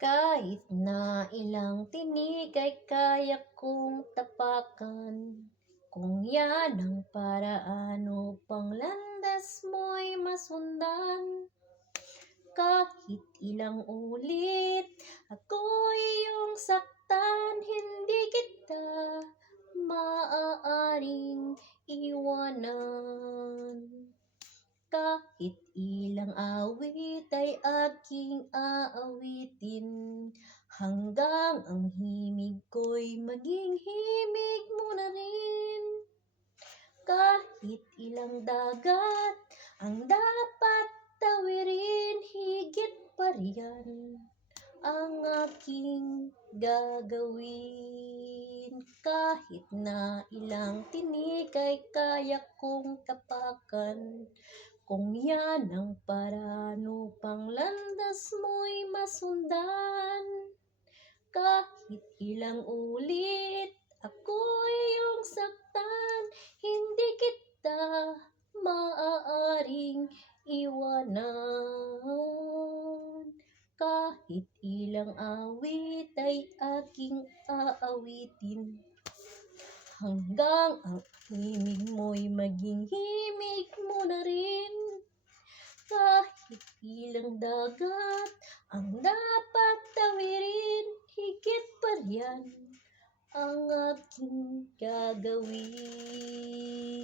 Kahit na ilang tinig ay kaya kong tapakan. Kung yan ang paraan upang landas mo'y masundan. Kahit ilang ulit ako'y iyong saktan, hindi kita maaaring iwanan. Kahit ilang awit ay aking aawitin, hanggang ang himig ko'y maging himig mo na rin. Kahit ilang dagat ang dapat tawirin, higit pa riyan ang aking gagawin. Kahit na ilang tinig ay kaya kong tapakan. Kung yan ang paraan upang landas mo'y masundan. Kahit ilang ulit ako'y iyong saktan, hindi kita maaaring iwanan. Kahit ilang awit ay aking aawitin, hanggang ang himig mo'y maging himig mo na rin. Kahit ilang dagat ang dapat tawirin, higit pa riyan ang aking gagawin.